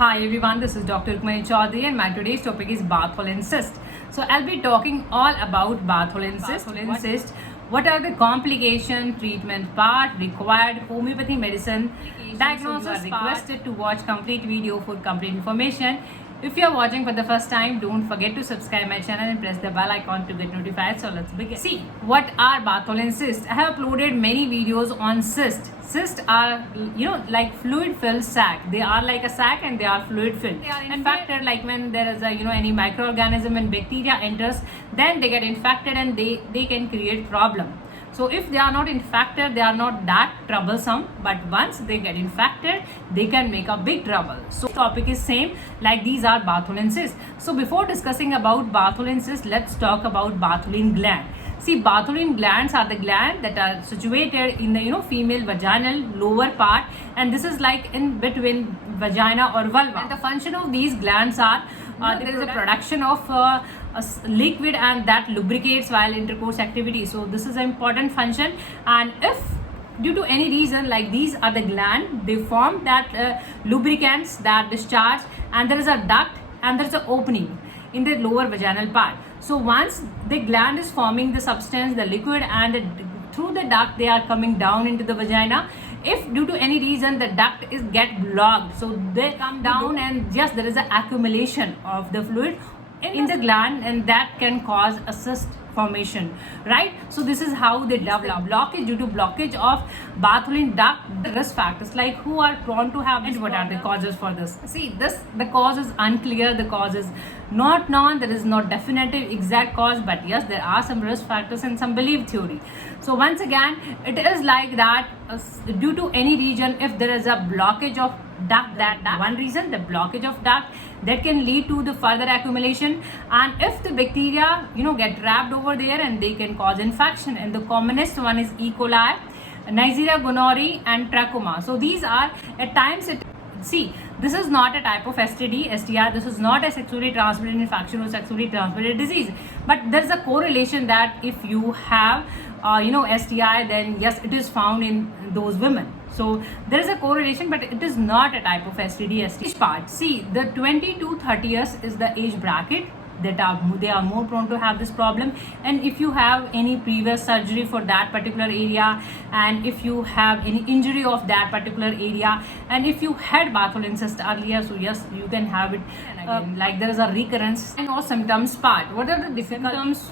Hi everyone, this is Dr.RUkmani Choudhary and my today's topic is Bartholin Cyst. So I'll be talking all about Bartholin Cyst. What are the complication, treatment part, required homeopathy medicine, diagnosis. You are requested to watch complete video for complete information. If you are watching for the first time, don't forget to subscribe my channel and press the bell icon to get notified. So let's begin. See, what are Bartholin cysts? I have uploaded many videos on cysts. Cysts are, like fluid-filled sac. They are like a sac and they are fluid-filled. They are infected, like when there is a, any microorganism and bacteria enters, then they get infected and they can create problem. So if they are not infected, they are not that troublesome, but once they get infected, they can make a big trouble. So topic is same, like these are Bartholin cysts. So before discussing about Bartholin cysts, let's talk about Bartholin gland. See, Bartholin glands are the glands that are situated in the female vaginal lower part, and this is like in between vagina or vulva. And the function of these glands are there is a production of a liquid and that lubricates while intercourse activity. So this is an important function, and if due to any reason, like these are the gland, they form that lubricants that discharge, and there is a duct and there is an opening in the lower vaginal part. So once the gland is forming the substance, the liquid, and through the duct they are coming down into the vagina. If due to any reason the duct is get blocked, so they come down and just there is an accumulation of the fluid in the gland, and that can cause a cyst formation, right? So this is how they develop. Blockage due to blockage of Bartholin duct. The risk factors, like who are prone to have this, and what are the causes for this? See, the cause is unclear, the cause is not known, there is no definitive exact cause, but yes, there are some risk factors and some belief theory. So once again, it is like that due to any region, if there is a blockage of duct, that one reason, the blockage of duct, that can lead to the further accumulation, and if the bacteria get trapped over there, and they can cause infection, and the commonest one is E. coli, Neisseria gonorrhoeae, and trachoma. So these are at times see, this is not a type of STI, this is not a sexually transmitted infection or sexually transmitted disease, but there is a correlation that if you have STI, then yes, it is found in those women. So there is a correlation, but it is not a type of STD part. See, the 20 to 30 years is the age bracket that they are more prone to have this problem. And if you have any previous surgery for that particular area, and if you have any injury of that particular area, and if you had Bartholin cyst earlier, so yes, you can have it like there is a recurrence. And or symptoms part, what are the symptoms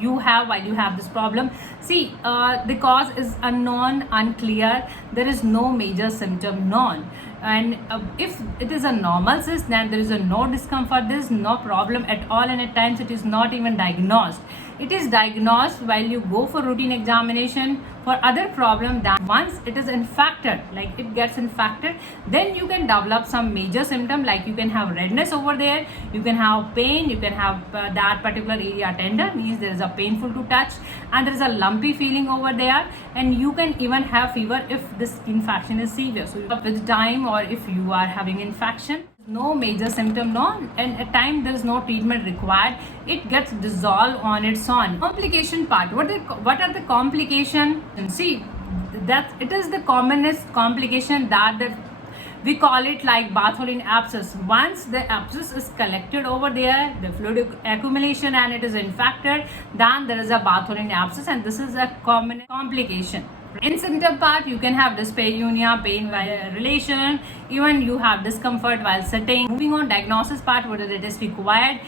you have while you have this problem? See, the cause is unknown, unclear, there is no major symptom known, and if it is a normal cyst, then there is no discomfort, there is no problem at all, and at times it is not even diagnosed. It is diagnosed while you go for routine examination for other problem. That once it is infected, like it gets infected, then you can develop some major symptom, like you can have redness over there, you can have pain, you can have that particular area tender, means there is a painful to touch, and there is a lumpy feeling over there, and you can even have fever if this infection is severe. So with time, or if you are having infection, no major symptom known, and at time there is no treatment required, it gets dissolved on its own. Complication part, what are the complication? See, that it is the commonest complication that we call it like Bartholin abscess. Once the abscess is collected over there, the fluid accumulation, and it is infected, then there is a Bartholin abscess, and this is a common complication. In symptom part, you can have dyspareunia, pain while relation, even you have discomfort while sitting. Moving on, diagnosis part, what it is required,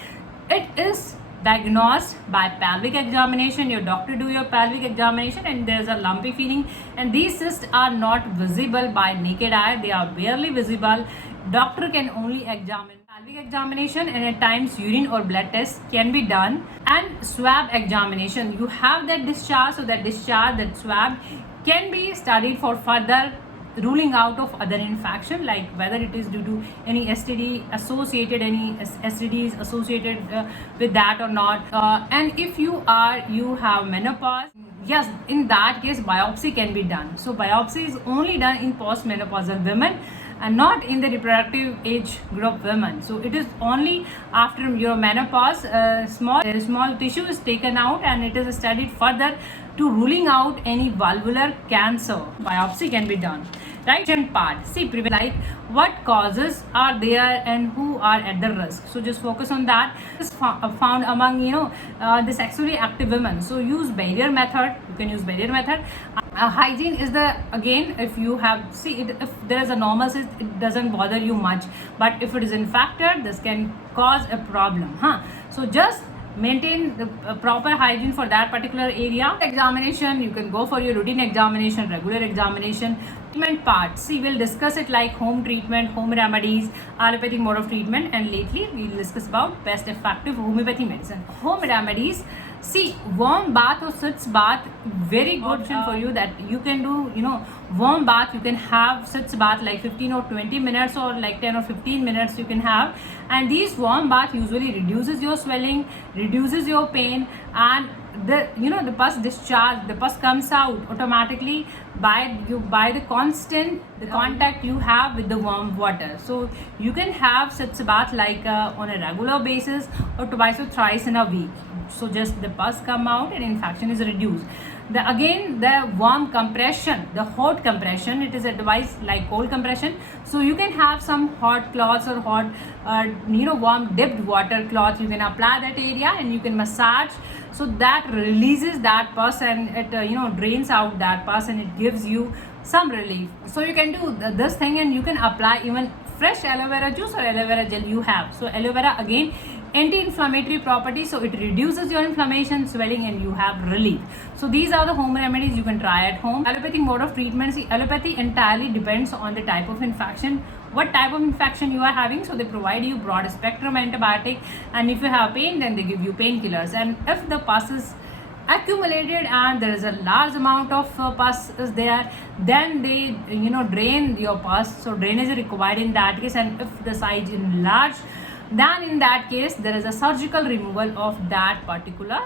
it is diagnosed by pelvic examination. Your doctor do your pelvic examination, and there is a lumpy feeling, and these cysts are not visible by naked eye, they are barely visible. Doctor can only examine pelvic examination, and at times urine or blood test can be done, and swab examination. You have that discharge, so that discharge, that swab can be studied for further ruling out of other infection, like whether it is due to any STD associated, any STDs associated with that or not. And if you have menopause, yes, in that case biopsy can be done. So biopsy is only done in postmenopausal women and not in the reproductive age group women. So it is only after your menopause, small tissue is taken out and it is studied further to ruling out any valvular cancer. Biopsy can be done. right? Part. See, like what causes are there and who are at the risk. So just focus on that. It's found among the sexually active women. So use barrier method. You can use barrier method. Hygiene is the, again, if you have, if there is a normal cyst, it doesn't bother you much, but if it is infected, this can cause a problem, so just maintain the proper hygiene for that particular area. Examination, you can go for your routine examination, regular examination. Treatment part, see, we'll discuss it like home treatment, home remedies, allopathic mode of treatment, and lately we'll discuss about best effective homeopathy medicine. Home remedies, see, warm bath or Sitz bath, very good option for you, that you can do, warm bath. You can have Sitz bath like 15 or 20 minutes, or like 10 or 15 minutes you can have, and these warm bath usually reduces your swelling, reduces your pain, and the pus discharge, the pus comes out automatically by the contact you have with the warm water. So you can have Sitz bath like on a regular basis, or twice or thrice in a week. So just the pus come out and infection is reduced. The warm compression, the hot compression, it is advised like cold compression. So you can have some hot cloths or hot warm dipped water cloth. You can apply that area and you can massage, so that releases that pus and it drains out that pus and it gives you some relief. So you can do this thing, and you can apply even fresh aloe vera juice or aloe vera gel you have. So aloe vera, again, anti-inflammatory property, so it reduces your inflammation, swelling, and you have relief. So these are the home remedies you can try at home. Allopathic mode of treatment, see, allopathy entirely depends on the type of infection, what type of infection you are having. So they provide you broad spectrum antibiotic, and if you have pain, then they give you painkillers. And if the pus is accumulated and there is a large amount of pus is there, then they drain your pus. So drainage is required in that case, and if the size enlarged, then in that case there is a surgical removal of that particular.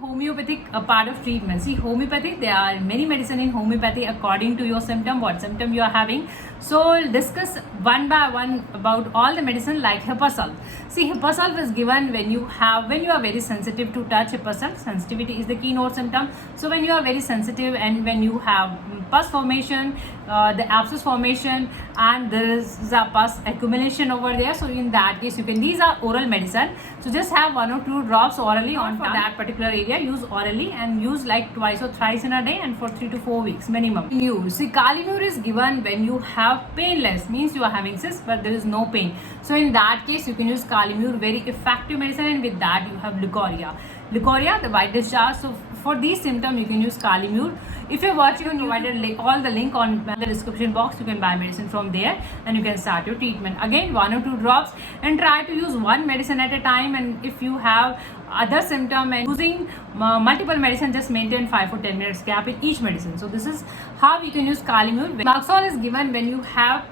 Homeopathic part of treatment. See, homeopathy, there are many medicine in homeopathy according to your symptom, what symptom you are having. So we'll discuss one by one about all the medicine. Like hepasol. See, hepasol is given when you are very sensitive to touch. Hepasol sensitivity is the keynote symptom. So when you are very sensitive and when you have pus formation, the abscess formation, and there is a pus accumulation over there, so in that case you can, these are oral medicine, so just have 1 or 2 drops orally on for that particular area. Use orally and use like twice or thrice in a day, and for 3 to 4 weeks minimum. See, Calimure is given when you have painless, means you are having cysts but there is no pain. So in that case you can use Calimure, very effective medicine, and with that you have leukorrhea, the white discharge. So for these symptoms you can use Calimure. If you're watching on provided all the link on the description box, you can buy medicine from there and you can start your treatment. Again, 1 or 2 drops, and try to use one medicine at a time. And if you have other symptom and using multiple medicine, just maintain 5 or 10 minutes gap in each medicine. So this is how you can use Calimure. Maxol is given when you have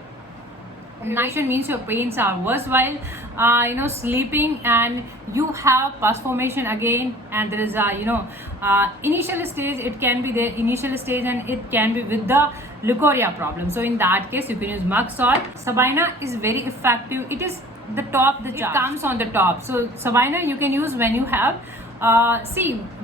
nightion, means your pains are worse while sleeping, and you have pus formation again, and there is a initial stage. It can be the initial stage and it can be with the leukorrhea problem. So in that case you can use Maxol. Sabina is very effective. It is the top, it comes on the top. So Sabina you can use when you have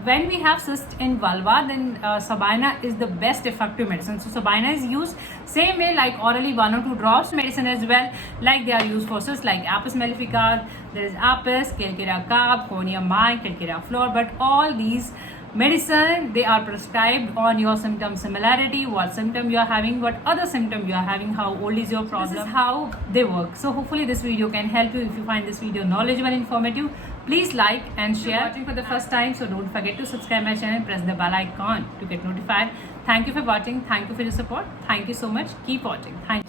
when we have cyst in vulva, then Sabina is the best effective medicine. So Sabina is used same way like orally, 1 or 2 drops medicine as well, like they are used for cysts like Apis mellifica, there is Apis, Calcarea carp, Conium mine, Calcarea flor. But all these medicine, they are prescribed on your symptom similarity, what symptom you are having, what other symptom you are having, how old is your problem. This is how they work. So hopefully this video can help you. If you find this video knowledgeable, informative, please like and share. If you're watching for the first time, so don't forget to subscribe my channel, press the bell icon to get notified. Thank you for watching. Thank you for your support. Thank you so much. Keep watching. Thank you.